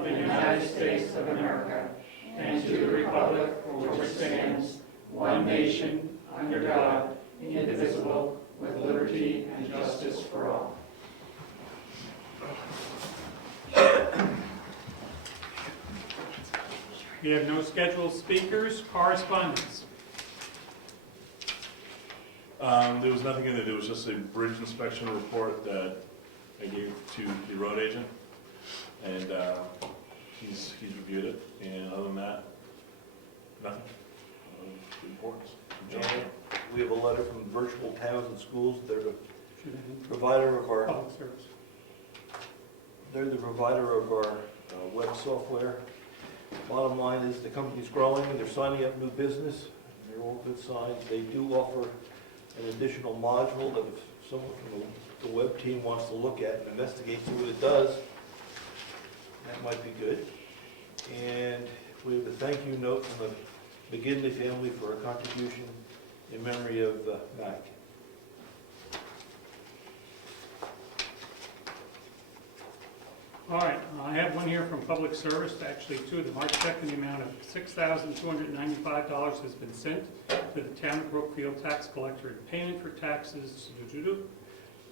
of the United States of America and to the republic for which it stands, one nation, under God, indivisible, with liberty and justice for all. We have no scheduled speakers. Correspondence. There was nothing in it. It was just a bridge inspection report that I gave to the road agent, and he's reviewed it. And other than that, nothing. Importance. And we have a letter from Virtual Towns and Schools. They're the provider of our Public service. web software. Bottom line is the company's growing, they're signing up new business, and they're all good signs. They do offer an additional module that if someone from the web team wants to look at and investigate, see what it does, that might be good. And we have a thank you note from the McGinley family for a contribution in memory of Mac. All right, I have one here from Public Service, actually two of them. Our check in the amount of $6,295 has been sent to the Town of Brookfield tax collector in payment for taxes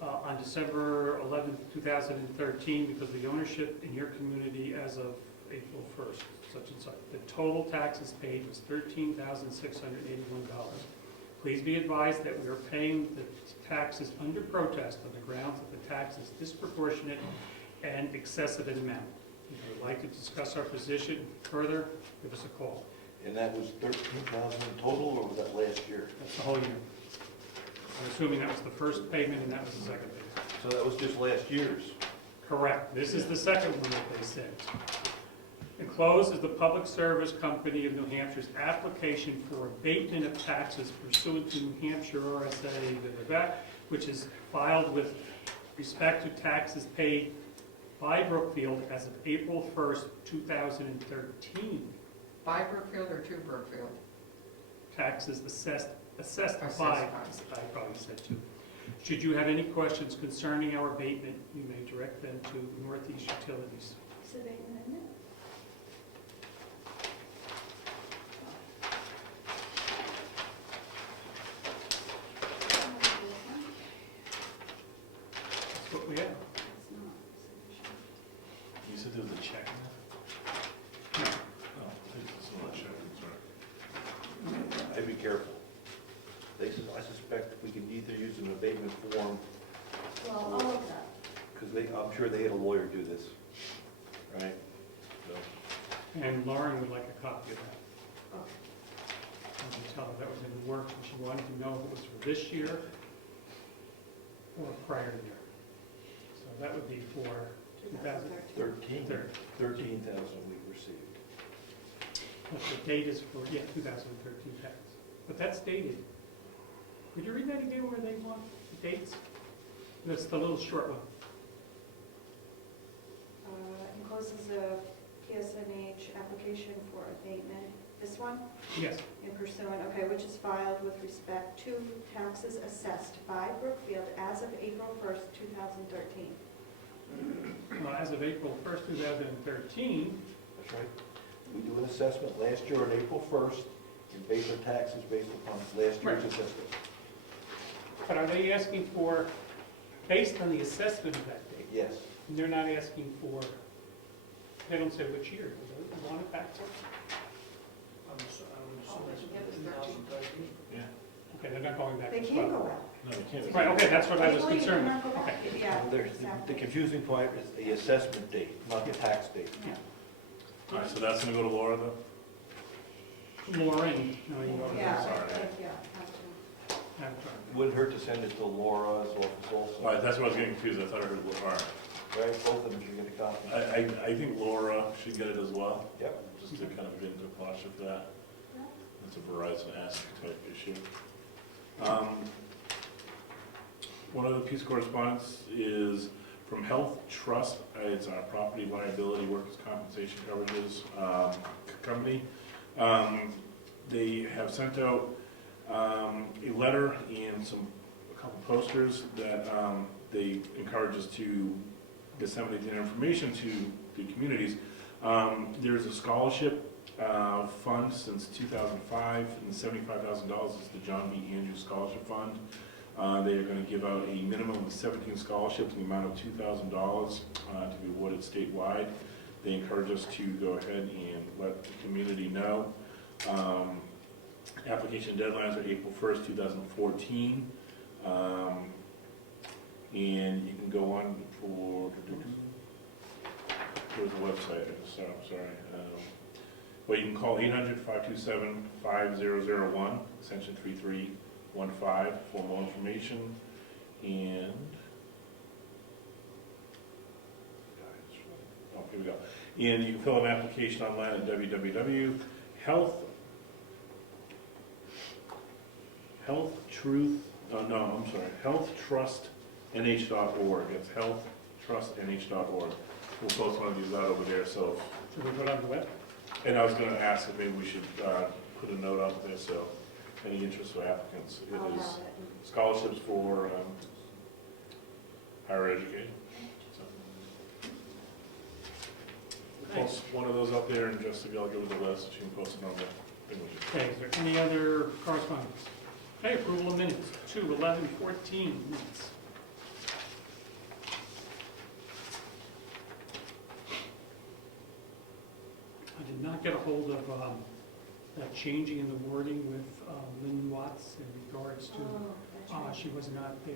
on December 11, 2013, because of the ownership in your community as of April 1st, such and such. The total taxes paid was $13,681. Please be advised that we are paying the taxes under protest on the grounds that the tax is disproportionate and excessive in amount. If you would like to discuss our position further, give us a call. And that was $13,000 in total, or was that last year? That's the whole year. I'm assuming that was the first payment and that was the second payment. So that was just last year's. Correct. This is the second one that they sent. Enclosed is the Public Service Company of New Hampshire's application for abatement of taxes pursuant to New Hampshire RSA, which is filed with respect to taxes paid by Brookfield as of April 1st, 2013. By Brookfield or to Brookfield? Taxes assessed by, I probably said two. Should you have any questions concerning our abatement, you may direct them to Northeast Utilities. Is it abatement, isn't it? That's what we have. It's not. You said there was a check in there? No. Oh, I think it's not a check, sorry. I'd be careful. I suspect we can either use an abatement form, Well, all of that. because I'm sure they had a lawyer do this, right? So, And Lauren would like a copy of that. Okay. I can tell her that was in the works, and she wanted to know if it was for this year or prior year. So that would be for 2013. 13,000 we received. But the date is for, 2013 tax. But that's dated. Could you read that again where they want the dates? That's the little short one. Encloses a PSNH application for abatement. This one? Yes. In pursuant, okay, which is filed with respect to taxes assessed by Brookfield as of April 1st, 2013. As of April 1st, 2013, That's right. We do an assessment last year on April 1st, and base our taxes based upon last year's Right. assessment. but are they asking for, based on the assessment of that date? Yes. And they're not asking for, they don't say which year, do they want it back to? Yeah. Okay, they're not going back They to can 12. go back. No, you can't. Right, okay, that's what I was Legally, you concerned cannot with. go back. Okay. Yeah, The exactly. confusing part is the assessment date, not the tax date. Yeah. All right, so that's gonna go to Laura, though? Lauren, no, you know, Yeah, Sorry. I think, yeah, have to. I'm sorry. Wouldn't hurt to send it to Laura's office also. All right, that's what I was getting confused. I thought I heard Laura. Right, both of them should get a copy. I think Laura should get it as well. Yep. Just to kind of get into posture for that. It's a Verizon-esque type issue. One other piece of correspondence is from Health Trust. It's our property liability workers' compensation coverages company. They have sent out a letter and a couple posters that they encourage us to disseminate their information to the communities. There's a scholarship fund since 2005, and $75,000 is the John B. Andrews Scholarship Fund. They are going to give out a minimum of 17 scholarships in the amount of $2,000 to be awarded statewide. They encourage us to go ahead and let the community know. Application deadlines are April 1st, 2014. And you can go on for, here's the website, I'm sorry. Well, you can call 800-527-5001, extension 3315 for more information. And, oh, here we go. And you can fill an application online at healthtrustnh.org. It's healthtrustnh.org. We'll post one of these out over there, so. Should we put it on the web? And I was gonna ask if maybe we should put a note out there, so any interest for applicants. I'll It have is it. scholarships for higher education. So, we'll post one of those out there, and Jessica will give her the list, she can post it on the thing. Okay, is there any other correspondence? Okay, approval of minutes, 2/11/14 minutes. I did not get a hold of that changing in the wording with Lynn Watts in regards to, Oh, that's right. she was not there.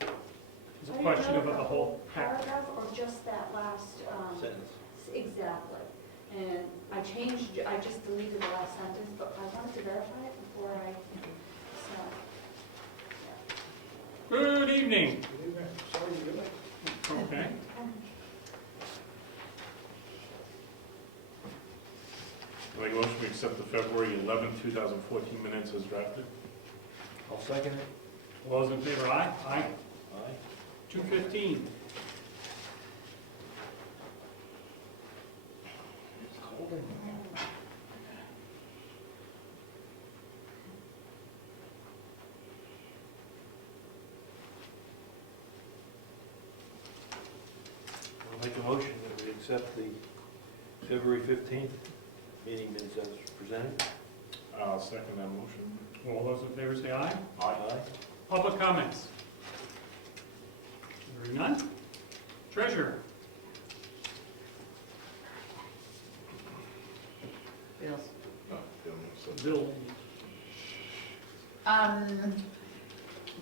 Yeah. It's a I didn't question know of the whole package. paragraph or just that last, Sentence. exactly. And I just deleted the last sentence, but I wanted to verify it before I, so, Good evening. Sorry, you're late. Okay. yeah. I make a motion to accept the February 11th, 2014 minutes as drafted. I'll second it. All those in favor, aye? Aye. Aye. 2:15. I'll make a motion that we accept the February 15th meeting minutes as presented. I'll second that motion. All those in favor say aye. Aye. Public comments? Hearing none. Treasurer? Bills. Bill?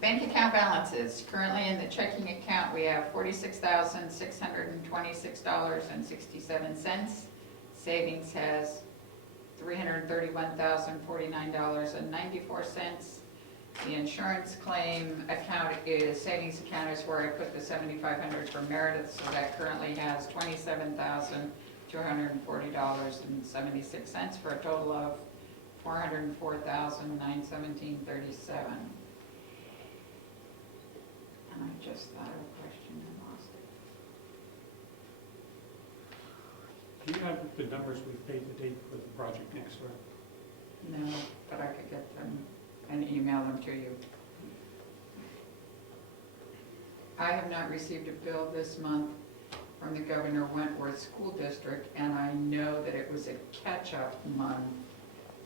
Bank account balances. Currently in the checking account, we have $46,626.67. Savings has $331,049.94. The insurance claim account savings account is where I put the $7,500 for Meredith, so that currently has $27,240.76 for a total of $404,917.37. And I just thought of a question and lost it. Do you have the numbers we paid to date for the project next door? No, but I could get them and email them to you. I have not received a bill this month from the Governor Wentworth School District, and I know that it was a catch-up month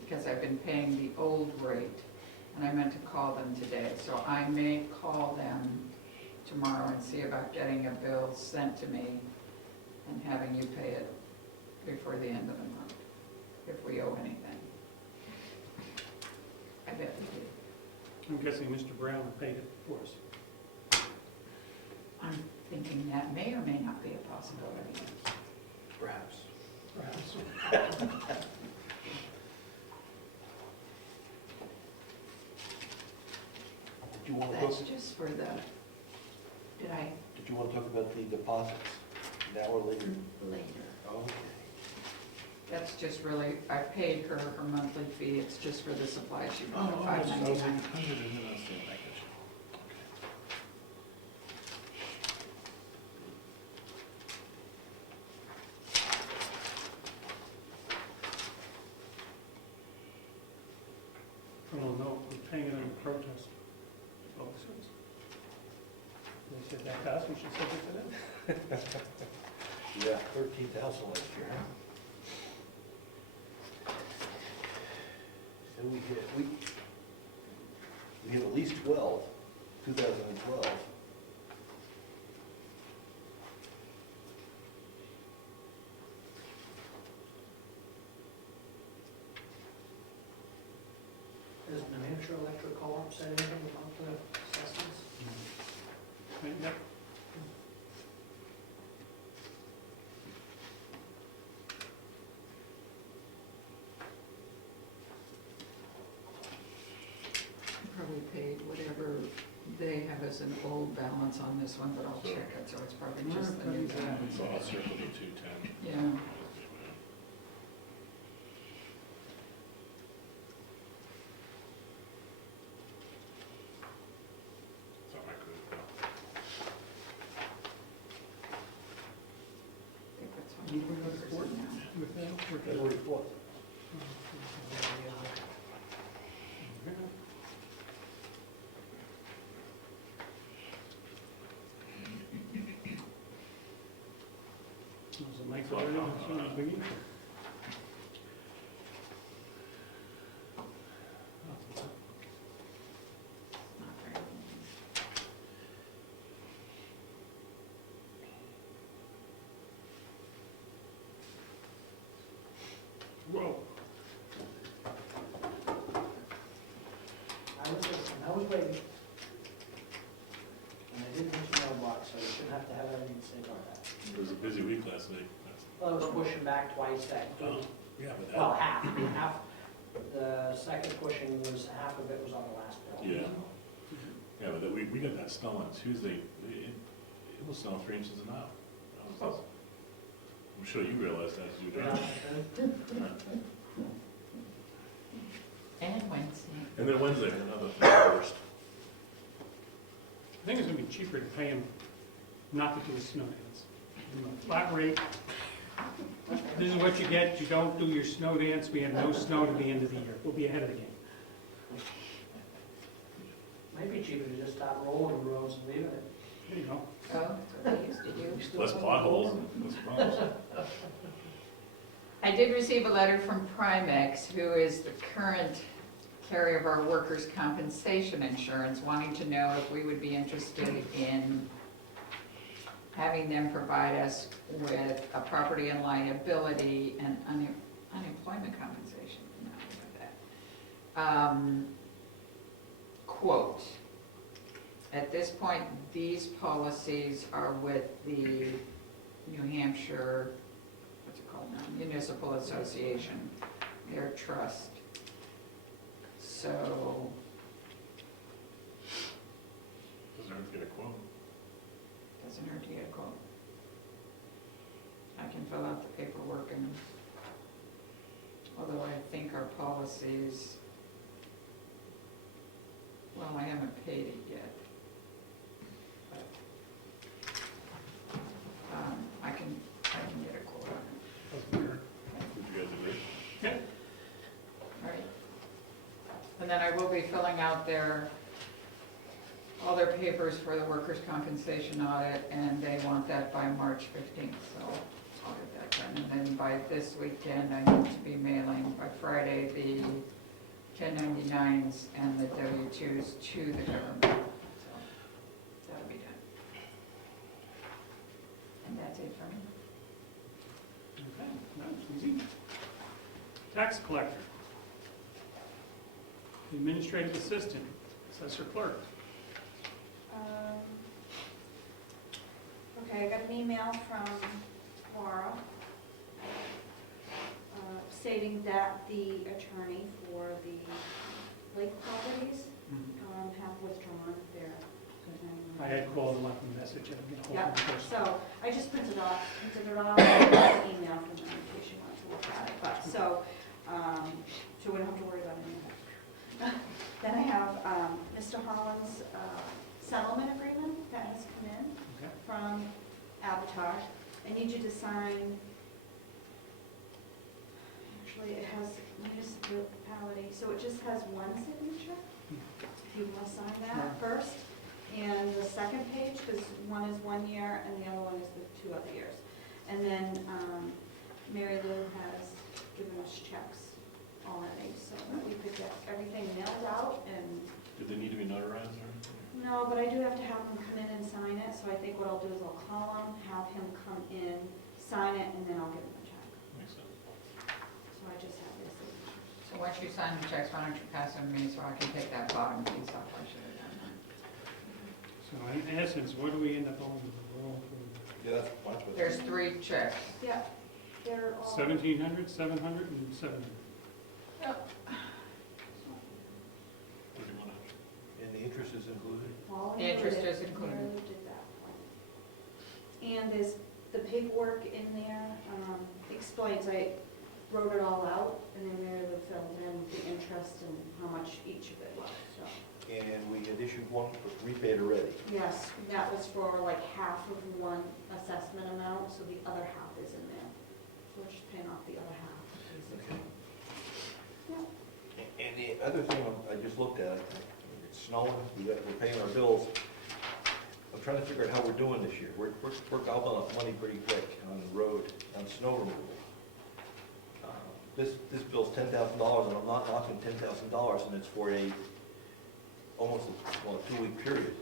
because I've been paying the old rate, and I meant to call them today. So I may call them tomorrow and see about getting a bill sent to me and having you pay it before the end of the month, if we owe anything. I bet we do. I'm guessing Mr. Brown paid it for us. I'm thinking that may or may not be a possibility. Perhaps. Perhaps. Did you want to That's talk, just for the, did I did you want to talk about the deposits now or later? later? Okay. That's just really, I paid her monthly fee, it's just for the supplies she bought Oh, at I was $5.99. thinking 100 and then I was thinking package. Oh, no, we're paying it under protest. Oh, so it's- They said that to us, we should send it to them? Yeah, 13,000 last year. So we hit at least 12, 2012. Has New Hampshire Electric Co-op said anything about the assessments? Yep. Probably paid whatever they have as an old balance on this one, but I'll check it, so it's probably just the new balance. So I'll circle the 210. Yeah. So I could, I think that's You what wanna go to it court is now. with that? Or- February 4th. It was a nice learning as soon as we need to. Not very long. Whoa. I was waiting. And I didn't mention mailbox, so you shouldn't have to have anything to say about that. it was a busy week last week. Well, it was pushing back twice that, Oh, yeah, but well, that, half. The second pushing was, half of it was on the last bill. yeah. Yeah, but we got that snow on Tuesday. It was snow 3 inches an hour. I'm sure you realized that as you were driving. And Wednesday. And then Wednesday, another first. I think it's gonna be cheaper to pay him not to do a snow dance. You know, flat rate, this is what you get, you don't do your snow dance, we have no snow to the end of the year. We'll be ahead of the game. Might be cheaper to just stop rolling the roads and leaving it. There you go. Oh, that's what they used to do. You still Less have potholes, rolling. less problems. I did receive a letter from Primex, who is the current carrier of our workers' compensation insurance, wanting to know if we would be interested in having them provide us with a property and liability and unemployment compensation. No, I know that. Quote, at this point, these policies are with the New Hampshire, what's it called now, Municipal Association, their trust. So, Doesn't hurt to get a quote. doesn't hurt to get a quote. I can fill out the paperwork and, although I think our policies, well, I haven't paid it yet. But, I can get a quote on it. Doesn't hurt. Would you guys agree? Yeah. All right. And then I will be filling out all their papers for the workers' compensation audit, and they want that by March 15th, so I'll get that done. And then by this weekend, I need to be mailing by Friday the 1099s and the W-2s to the government, so that'll be done. And that's it for me. Okay, that's easy. Tax collector. Administrative assistant, assessor clerk. Okay, I got an email from Laura stating that the attorney for the lake properties have withdrawn their. I had called and left a message, I didn't get a hold Yeah, of them first. so I just printed it off and got an email from them in case you want to look at it, but, so we don't have to worry about any of that. Then I have Mr. Holland's settlement agreement that has come in Okay. from Avatar. I need you to sign, actually it has municipality, so it just has one signature. If you want to sign that first, and the second page, because one is 1 year and the other one is the 2 other years. And then Mary Lou has given us checks already, so that we could get everything mailed out. And Did they need to be notarized or anything? no, but I do have to have him come in and sign it, so I think what I'll do is I'll call him, have him come in, sign it, and then I'll give him a check. Makes sense. So I just have this signature. So once you sign the checks, why don't you pass them to me so I can take that bottom piece off? I should have done that. So in essence, what do we end up owing? Yeah, that's much better. There's 3 checks. Yeah, they're all. 1,700, 700, and 700. 3,100. And the interest is included? All The interest included. is included. Mary Lou did that one. And there's the paperwork in there, explains, I wrote it all out, and then Mary Lou filled in the interest and how much each of it was, so. And we had issued one, repaid already. Yes, that was for like half of one assessment amount, so the other half is in there. So we're just paying off the other half, basically. Yeah. And the other thing I just looked at, it's snowing, we're paying our bills. I'm trying to figure out how we're doing this year. We're gobbling up money pretty quick on the road, on snow removal. This bill's $10,000, and I'm not knocking $10,000, and it's for almost a 2-week period.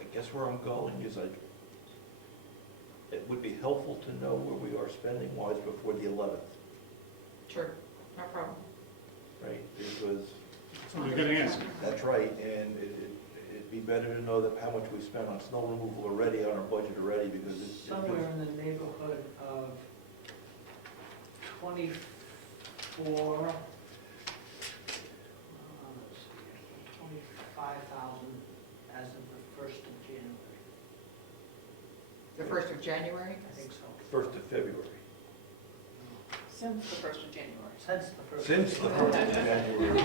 I guess where I'm going is it would be helpful to know where we are spending wise before the 11th, Sure, no problem. right? Because So we're going to answer. that's right, and it'd be better to know that how much we spent on snow removal already, on our budget already, because it Somewhere feels- in the neighborhood of 24, let's see, 25,000 as of the 1st of January. The 1st of January? I think so. 1st of February. Since the 1st of January. Since the 1st. Since the 1st of January.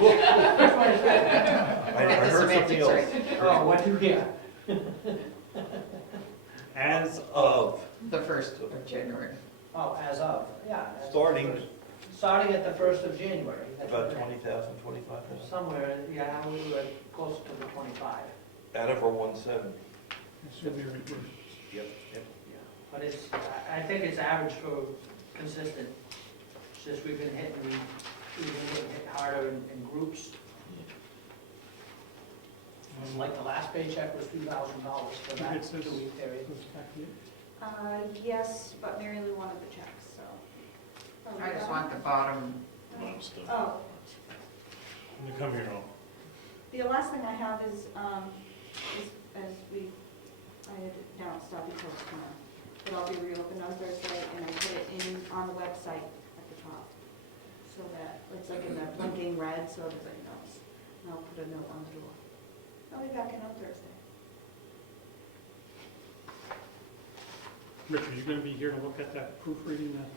I The heard something else. semantics right. Oh, what do you hear? As Of, The 1st of January. Oh, as of, yeah. as of the Starting- first. Starting at the 1st of January. That's about correct. 20,000, 25,000, Somewhere, yeah, we were close to the 25. out of our 170. it should be reversed. Yep. Yeah. But it's, I think it's average for consistent. It's just we've been hit harder in groups. And like the last paycheck was $2,000 for that It says- 2-week period. Goes back to you. Yes, but Mary Lou wanted the checks, so. Oh, I just yeah. want the bottom. Bottom stuff. Oh, When you come here, the last thing I have is as I had announced, I'll be closed tomorrow. But I'll be reopened on Thursday, and I put it on the website at the top. So that, it's like in the blinking red, so everybody knows. And I'll put a note on the door. I'll be back in on Thursday. Rich, are you going to be here to look at that proofreading, that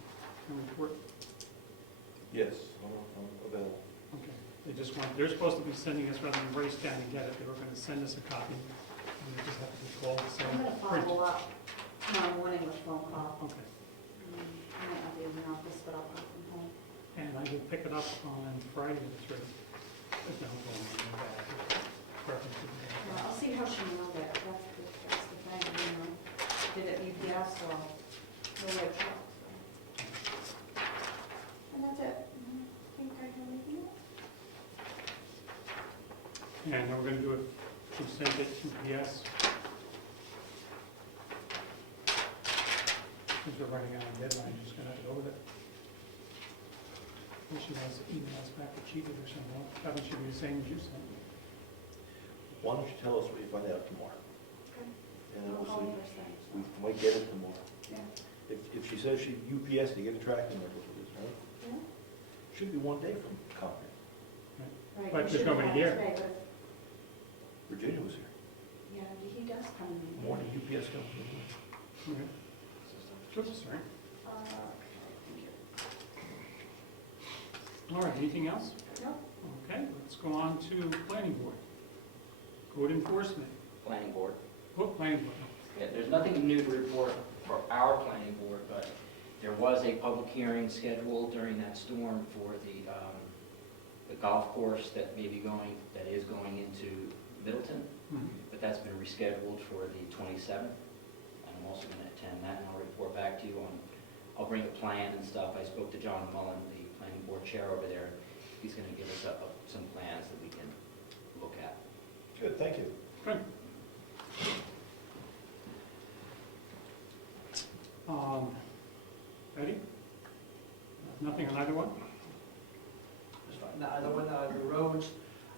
report? Yes, I'm available. Okay. They're supposed to be sending us, rather than race down and get it, they were going to send us a copy. And we just have to be called, so. I'm gonna follow up tomorrow morning with a phone call. Okay. I might not be in the office, but I'll call from home. And I will pick it up on Friday the 3rd. There's no going on with that. Preference to do Well, that. I'll see how she mailed it, that's the thing, you know. Did it UPS, so no red truck, so. And that's it. I think I have anything else. And then we're going to do it, we send it to UPS. Since we're running out of deadline, just going to have to go with it. She has emails back that she did or something. Probably should be the same as you sent. Why don't you tell us what you find out tomorrow? Okay. And then I'll we'll call see. first thing, We so. might get it tomorrow. Yeah. If she says she UPS to get a tracking number for this, right? Yeah. Should be one day from Concord. Right, But we there's should nobody have it here. today, but Virginia was here. yeah, he does come in. the Morning UPS company. Okay. Oops, sorry. Okay, thank you. All right, anything else? No, Okay, let's go on to planning board. Code enforcement. Planning board. Oh, planning board. Yeah, there's nothing new to report for our planning board, but there was a public hearing scheduled during that storm for the golf course that is going into Middleton. Mhm. But but that's been rescheduled for the 27th. And I'm also going to attend that, and I'll report back to you on, I'll bring a plan and stuff. I spoke to John Mullen, the planning board chair over there. He's going to give us some plans that we can look at. Good, thank you. Good. Ready? Nothing on either one? That's fine. The other one, the roads,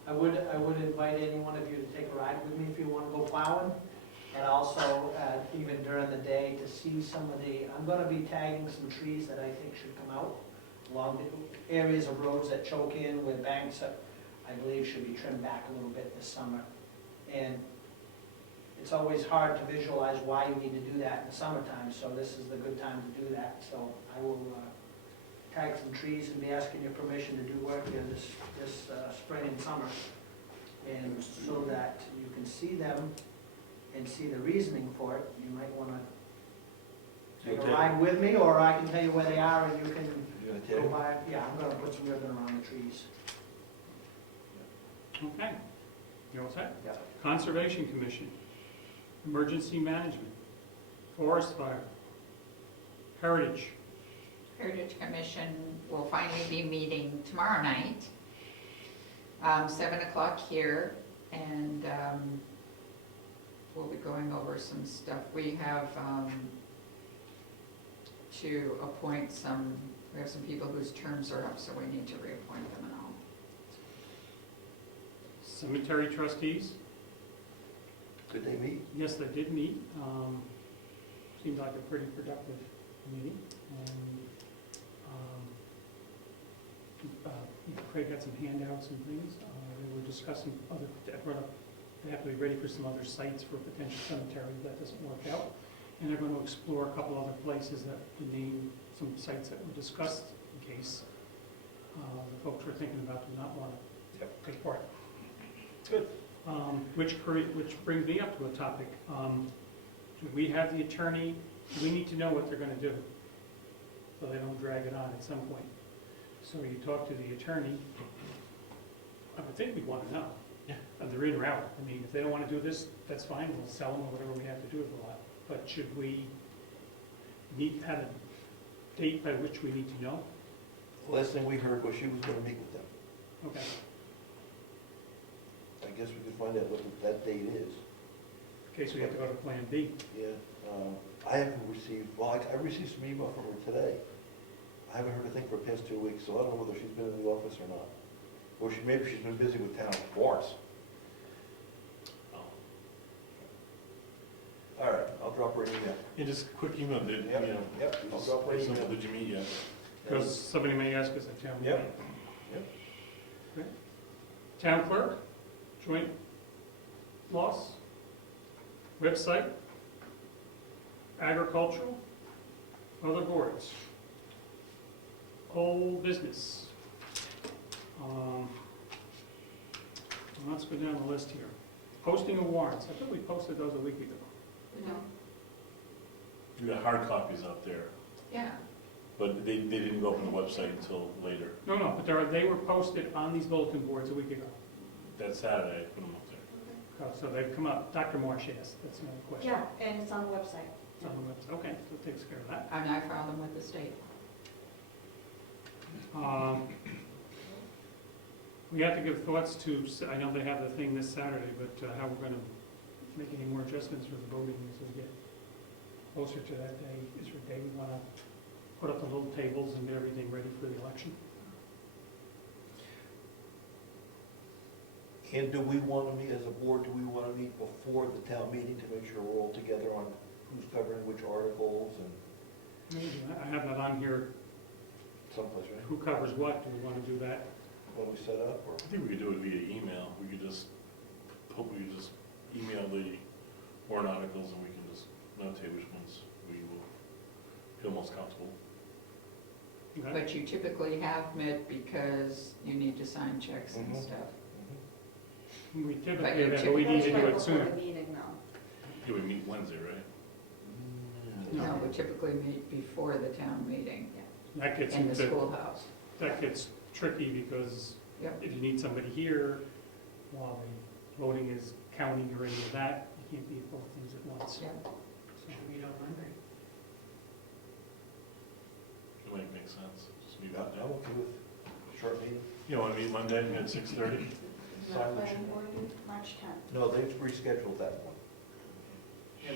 I would invite any one of you to take a ride with me if you want to go plowing. And also, even during the day, to see some of the, I'm gonna be tagging some trees that I think should come out along the areas of roads that choke in, where banks that I believe should be trimmed back a little bit this summer. And it's always hard to visualize why you need to do that in the summertime, so this is the good time to do that. So I will tag some trees and be asking your permission to do work here this spring and summer. And so that you can see them and see the reasoning for it, you might want to take a ride with me, or I can tell you where they are and you can You're gonna go take? by. Yeah, I'm gonna put some ribbon around the trees. Okay. You all set? Yeah. Conservation Commission, Emergency Management, Forest Fire, Heritage. Heritage Commission will finally be meeting tomorrow night, 7 o'clock here, and we'll be going over some stuff. We have to appoint some, we have some people whose terms are up, so we need to reappoint them and all. Cemetery Trustees, Did they meet? yes, they did meet. Seemed like a pretty productive meeting. Craig got some handouts and things. They were discussing other, they have to be ready for some other sites for potential cemeteries if that doesn't work out. And they're going to explore a couple other places that to name some sites that were discussed in case the folks were thinking about do not want to take part. Good. Which brings me up to a topic. Do we have the attorney, do we need to know what they're going to do so they don't drag it on at some point? So you talk to the attorney, I would think we'd want to know. Yeah. They're in or out. I mean, if they don't want to do this, that's fine, we'll sell them or whatever we have to do with the lot. But should we have a date by which we need to know? The last thing we heard was she was gonna meet with them. Okay. I guess we could find out what that date is. In case we have to go to Plan B. Yeah, I haven't received, well, I received some email from her today. I haven't heard a thing for the past 2 weeks, so I don't know whether she's been in the office or not. Or maybe she's been busy with town warrants. All right, I'll drop her an email. And just a quick email, did, Yep, yep, I'll drop her an email. did you meet yet? Because somebody may ask us at town meeting. Yep. Okay. Town clerk, joint loss, website, agricultural, other boards, old business. Let's go down the list here. Posting of warrants, I thought we posted those a week ago. No. You got hard copies out there, Yeah. but they didn't go up on the website until later. No, but they were posted on these bulletin boards a week ago. That Saturday, I put them up there. So they've come up. Dr. Marsh asked, that's another question. Yeah, and it's on the website. It's on the website. Okay, so it takes care of that. And I filed them with the state. We have to give thoughts to, I know they have the thing this Saturday, but how we're going to make any more adjustments for the voting as we get closer to that day. Is your day we want to put up the little tables and get everything ready for the election? And do we want to meet, as a board, do we want to meet before the town meeting to make sure we're all together on who's covering which articles and Maybe. I have that on here, someplace, right? who covers what. Do we want to do that? When we set up, or? I think we could do it via email. We could just email the warrant articles and we can just notate which ones we will feel most comfortable. Okay. But you typically have met because you need to sign checks and Mhm. stuff. We But typically you do that, but we need to do Right it before sooner. the meeting, though. Yeah, we meet Wednesday, right? No, we typically meet before the town meeting That gets in the into, schoolhouse. that gets tricky because Yep. if you need somebody here while the voting is accounting or any of that. You can't be at both things at once. Yeah. So, Meet on Monday. It might make sense. Just meet I'm Monday. okay with short meeting. You want to meet Monday at 6:30? Is that planning board due March 10th? No, they've rescheduled that one. Yeah,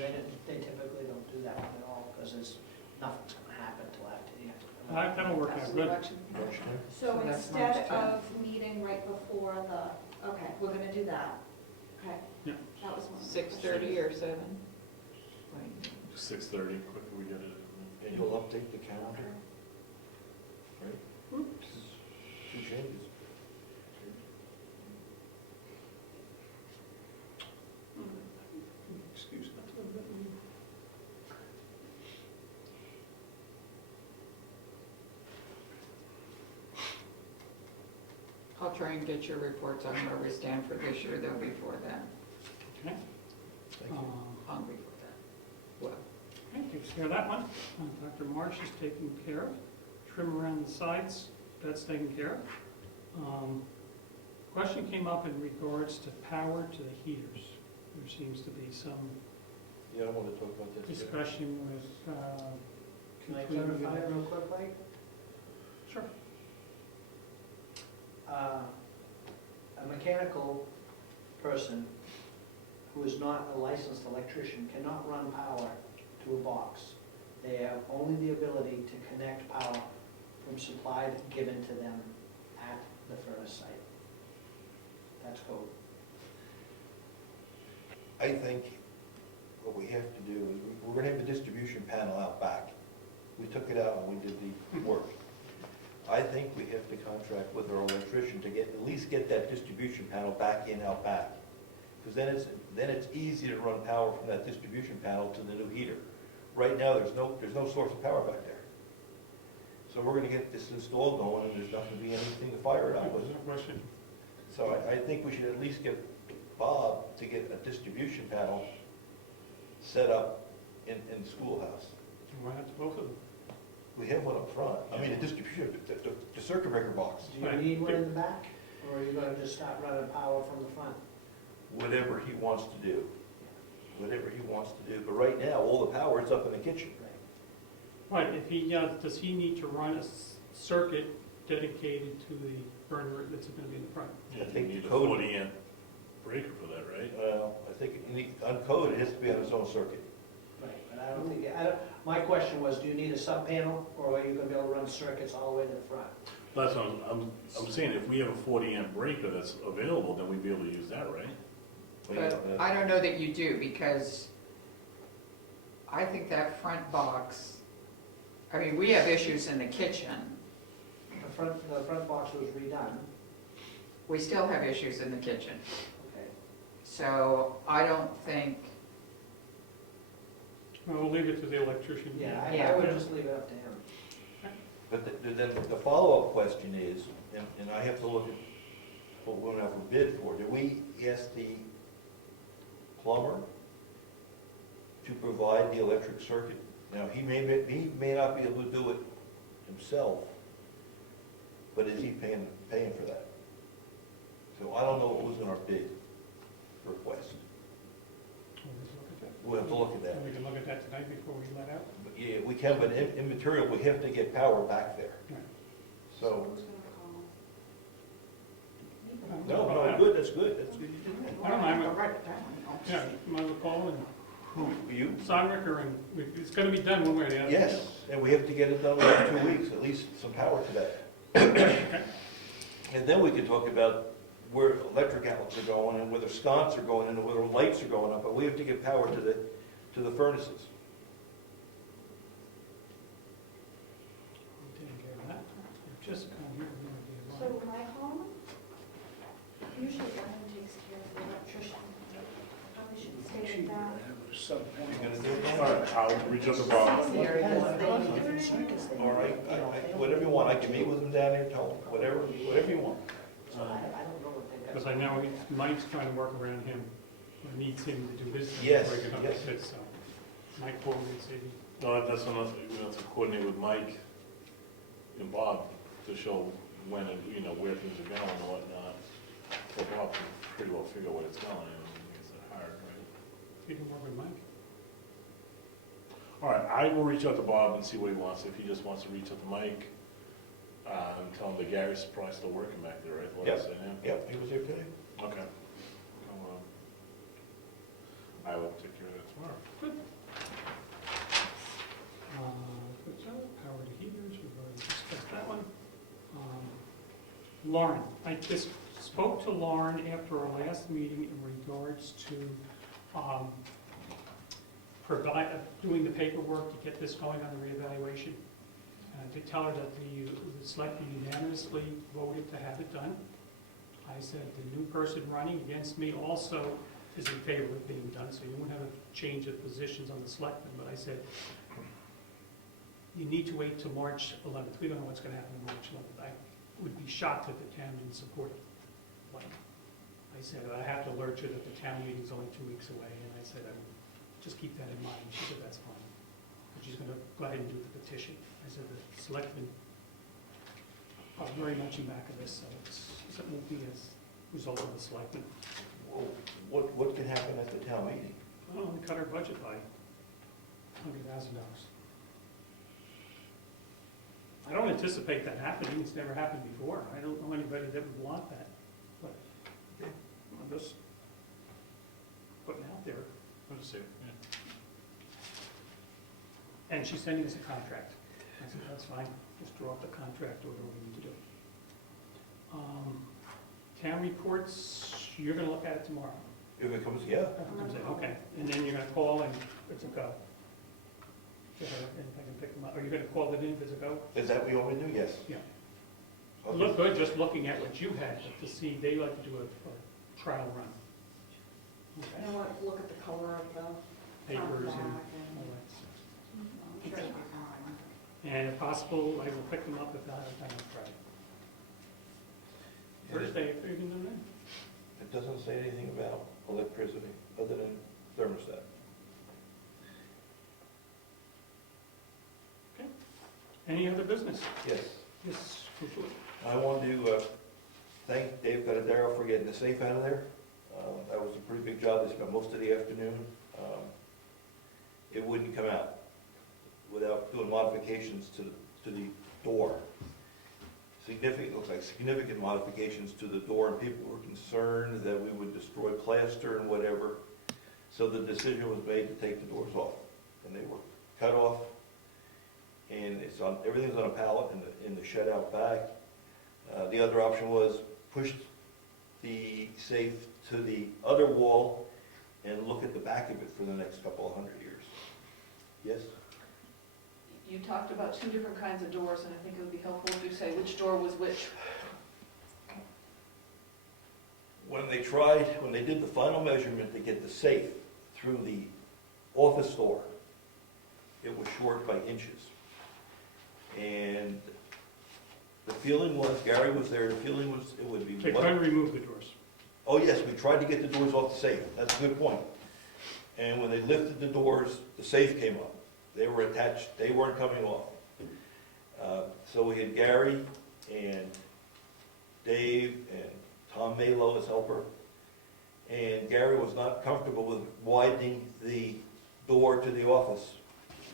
they typically don't do that one at all, because there's, nothing's gonna happen till after the. that'll work out good. March 10th. So So that's March instead 10th. of meeting right before the, okay, we're gonna do that. Okay. Yeah. That was one. of the 6:30 or 7? 6:30, quicker we get it. And you'll update the calendar, right? Two changes. Excuse me. I'll try and get your reports on where we stand for this year, though, before then. Okay. Thank you. Before that. Well, Thank you. So that one, Dr. Marsh is taken care of. Trim around the sides, that's taken care of. Question came up in regards to power to the heaters. There seems to be some Yeah, I want to talk about that. too. discussion with, Can I between the- clarify it real quickly? Sure. A mechanical person who is not a licensed electrician cannot run power to a box. They have only the ability to connect power from supplied given to them at the furnace site. That's code. I think what we have to do is, we're gonna have the distribution panel out back. We took it out when we did the work. I think we have to contract with our electrician to at least get that distribution panel back in out back. Because then it's easy to run power from that distribution panel to the new heater. Right now, there's no source of power back there. So we're gonna get this installed going, and there's not gonna be anything to fire it out with. No question. So I think we should at least get Bob to get a distribution panel set up in the schoolhouse. Why not to both of them? We have one up front. I mean, a distribution, the circuit breaker box, Do you need one in the back, or are you gonna just start running power from the front? whatever he wants to do. Whatever he wants to do. But right now, all the power is up in the kitchen. Right, if he, does he need to run a circuit dedicated to the burner that's gonna be in the front? I You think need a code- 40 amp breaker for that, right? I think uncoded, it has to be on its own circuit. Right, but I don't think, my question was, do you need a sub panel, or are you gonna be able to run circuits all the way to the front? That's what I'm saying, if we have a 40 amp breaker that's available, then we'd be able to use that, right? but I don't know that you do, because I think that front box, I mean, we have issues in the kitchen. The front box was redone, We still have issues in the kitchen. okay. So I don't think, Well, we'll leave it to the electrician. Yeah, Yeah. I would just leave it up to him. But then the follow-up question is, and I have to look at what we're gonna have a bid for, do we ask the plumber to provide the electric circuit? Now, he may not be able to do it himself, but is he paying for that? So I don't know what was in our bid request. We'll have to look at that. We can look at that tonight before we let out. But yeah, we can, but in material, we have to get power back there. Right. So, Who's gonna call? no, good, that's good, that's good. You did that. I don't mind. I'll write it down. Yeah, might as well call and Who, you? Sonrick, or, it's gonna be done one way or the other. Yes, and we have to get it done within 2 weeks, at least some power to that. And then we can talk about where electric outlets are going, and where the sconces are going, and where the lights are going up, but we have to get power to the furnaces. Taking care of that. Just come here, we're gonna be So alone. when I call him, usually Evan takes care of the electrician. Probably should stay with that. You gonna do it, All Dan? right, I'll reach out to Bob. All right, whatever you want, I can meet with him down there, tell him, whatever you want. So I don't know what they got. Because I know Mike's trying to work around him, or needs him to do business. Yes, before he can yes. upset, so Mike called me and said, No, that's another thing, we have to coordinate with Mike and Bob to show when, and where things are going and whatnot. So Bob can pretty well figure out where it's going, and if you can work with Mike. All right, I will reach out to Bob and see what he wants, if he just wants to reach out to Mike, and tell him that Gary's probably still working back there, right? The last I knew. Yep, he was here today. Okay. I will take care of that tomorrow. What's that? Power to heaters, we've already discussed that one. Lauren, I just spoke to Lauren after our last meeting in regards to doing the paperwork to get this going on the reevaluation. To tell her that the selectmen unanimously voted to have it done. I said the new person running against me also is in favor of being done, so you won't have a change of positions on the selectmen, but I said, you need to wait till March 11th. We don't know what's going to happen on March 11th. I would be shocked if the town didn't support it. But I said, I have to alert you that the town meeting's only 2 weeks away, and I said, I would just keep that in mind. She said, that's fine. But she's going to go ahead and do the petition. I said, the selectmen are very much in back of this, so it won't be as a result of the selectmen. Well, what can happen at the town meeting? Well, we cut our budget by $100,000. I don't anticipate that happening. It's never happened before. I don't know anybody that would want that. But Okay. I'm just putting it out there. I'll just say, And she's sending us a contract. I said, that's fine. Just draw up the contract or whatever we need to do. Town reports, you're going to look at it tomorrow. If it comes, yeah. If it comes in, okay. And then you're going to call and it's a go. If I can pick them up. Are you going to call it in if it's a go? Is that what you want me to do? Yes. Yeah. It Okay. looked good just looking at what you had, but to see, they like to do a trial run. Okay. And look at the color of the front Papers back and and. all that stuff. I'm sure it'll be fine. And if possible, I will pick them up if not, on Friday. Thursday, if you can do that. It doesn't say anything about electricity other than thermostat. Any other business? Yes. Yes, go to it. I wanted to thank Dave Cadadero for getting the safe out of there. That was a pretty big job. They spent most of the afternoon. It wouldn't come out without doing modifications to the door. Looks like significant modifications to the door, and people were concerned that we would destroy plaster and whatever. So the decision was made to take the doors off, and they were cut off. And everything's on a pallet in the shed out back. The other option was push the safe to the other wall and look at the back of it for the next couple of 100 years. Yes? You talked about two different kinds of doors, and I think it would be helpful if you say which door was which. When they did the final measurement to get the safe through the office door, it was short by inches. And the feeling was, Gary was there, the feeling was it would be... They couldn't remove the doors. Oh, yes, we tried to get the doors off the safe. That's a good point. And when they lifted the doors, the safe came up. They were attached. They weren't coming off. So we had Gary and Dave and Tom Malo as helper. And Gary was not comfortable with widening the door to the office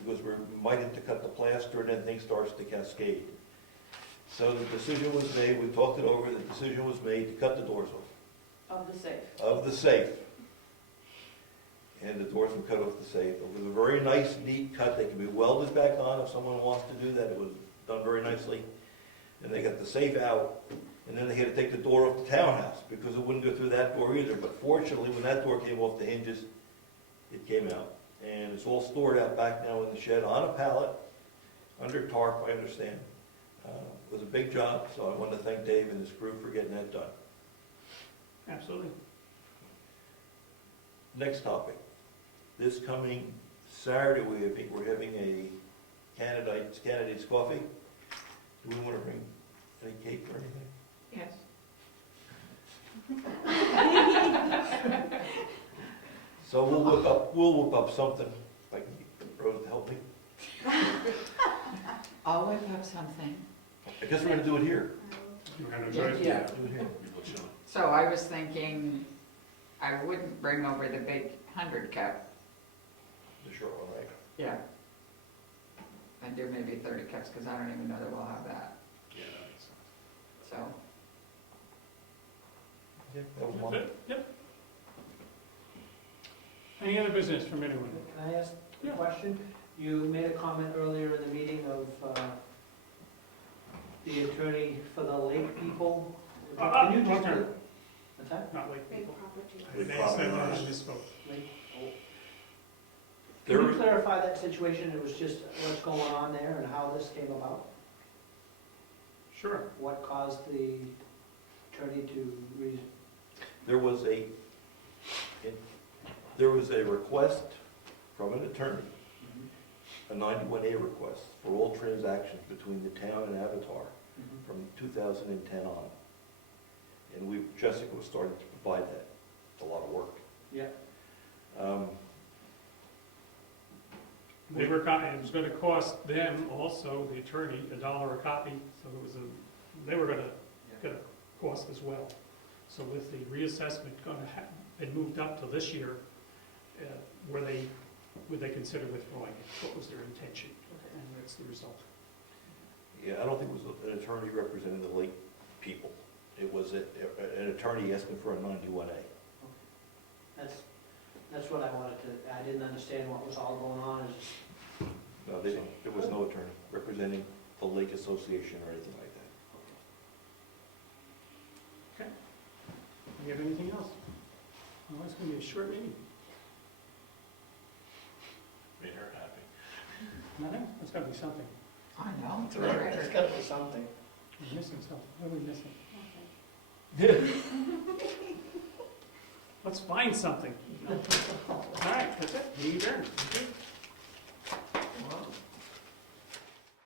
because we might have to cut the plaster and then things starts to cascade. So the decision was made. We talked it over. The decision was made to cut the doors off. Of the safe. Of the safe. And the doors were cut off the safe. It was a very nice, neat cut. They can be welded back on if someone wants to do that. It was done very nicely. And they got the safe out, and then they had to take the door off the townhouse because it wouldn't go through that door either. But fortunately, when that door came off the hinges, it came out. And it's all stored out back now in the shed on a pallet, under tarp, I understand. It was a big job, so I want to thank Dave and his crew for getting that done. Absolutely. Next topic. This coming Saturday, we're having a candidate's coffee. Do we want to bring any cake or anything? Yes. So we'll whip up something. If I can get Rose to help me. I'll whip up something. I guess we're going to do it here. You have no choice? Yeah. Do it here. People chilling. So I was thinking I wouldn't bring over the big 100 cap, The short one, right? yeah. And do maybe 30 caps, because I don't even know that we'll have that, Yeah, that makes sense. so. That was That's mine. it? Yep. Any other business from anyone? Can I ask a Yeah. question? You made a comment earlier in the meeting of the attorney for the lake people. Can you wrong just, term. what's that? Not like Big people. property. They said I misspoke. Lake- oh. There Can you was- clarify that situation? It was just what's going on there and how this came about? Sure. What caused the attorney to There was a request from an attorney, a 91A request for all transactions between the town and Avatar from 2010 on. And Jessica was starting to provide that. It's a lot of work. Yeah. They were, it was gonna cost them also, the attorney, $1 a copy, so it was they were gonna get a cost as well. So with the reassessment gonna have been moved up to this year, would they consider withdrawing it? What was their intention? And that's the result. Yeah, I don't think it was an attorney representing the lake people. It was an attorney asking for a 91A. That's what I wanted to, I didn't understand what was all going on. No, there was no attorney representing the lake association or anything like that. Do you have anything else? Oh, it's gonna be a short meeting. Made her happy. Nothing? There's gotta be something. I know. There's got to be something. We're missing something. What are we missing? Let's find something. All right, that's it. Meeting adjourned.